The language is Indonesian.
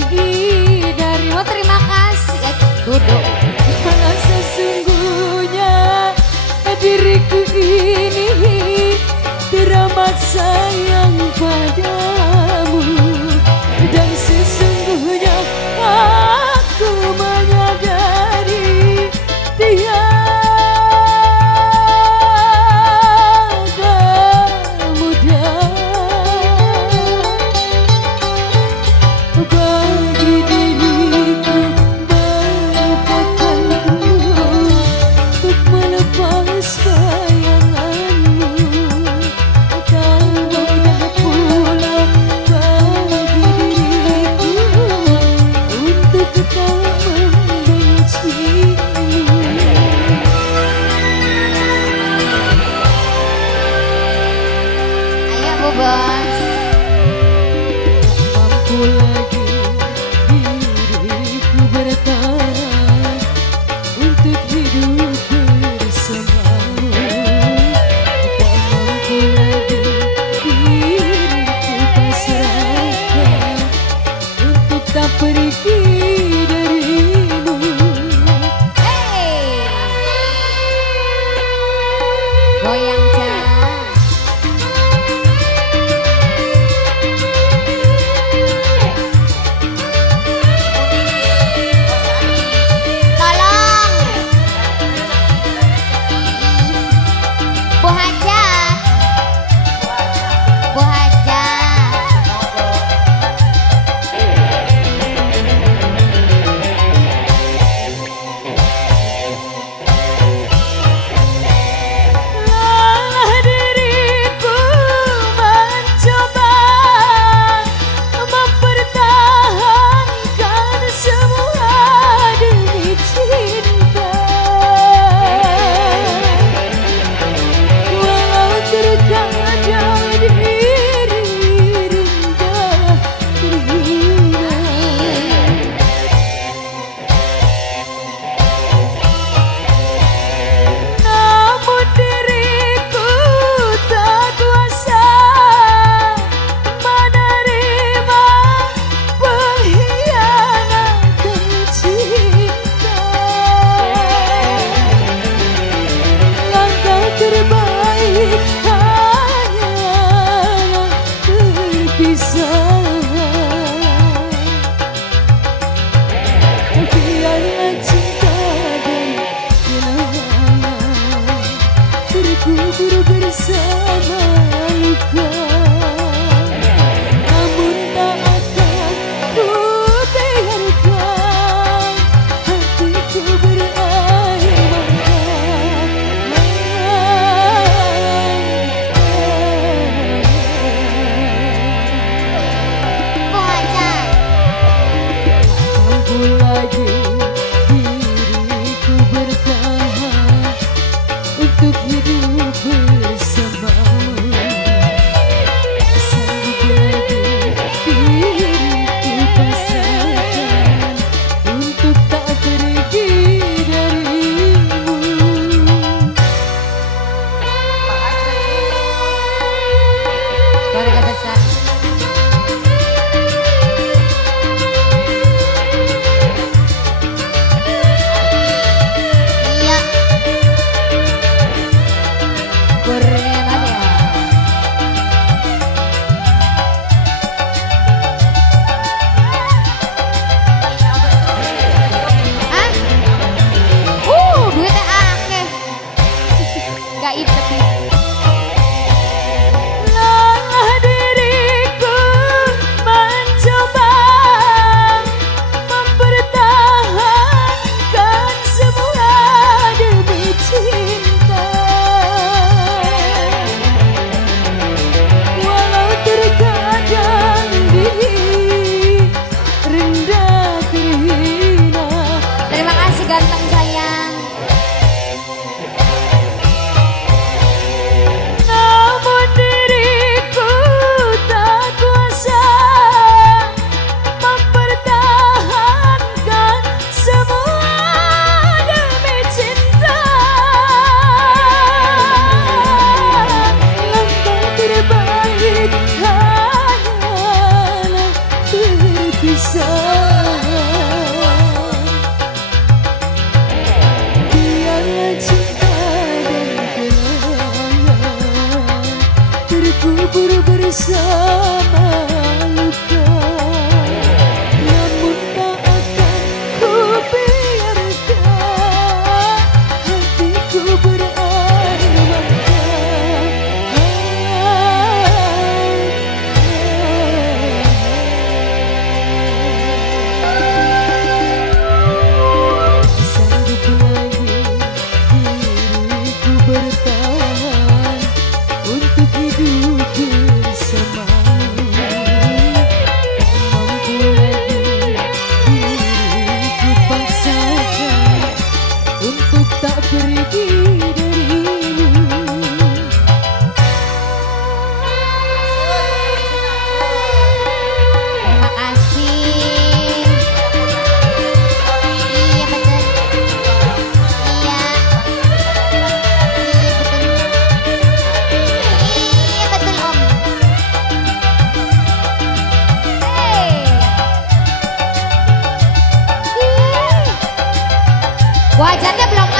pergi dari terima kasih duduk. Kalau sesungguhnya diriku ini teramat sayang padamu, dan sesungguhnya aku menyadari tiada mudah bagi diriku melupakanmu, untuk melepas bayanganmu. Kau mudah pula bagi diriku untuk tak membencimu. Ayo Bu Bos. Mampu lagi diriku bertahan untuk hidup bersamamu. Tak mampu lagi diriku pasrahkan untuk tak pergi darimu. Hey, goyang Cak. Tolong Bu Hajah, Bu Hajah. bersama luka, namun tak akan ku biarkan hatiku berair mata. Sanggup lagi diriku bertahan untuk hidup bersamamu. Tak mampu lagi diriku paksakan untuk tak pergi darimu. Terima kasih. Iya betul. Iya. Iya betul. Iya betul Om. Hey. Wajannya belum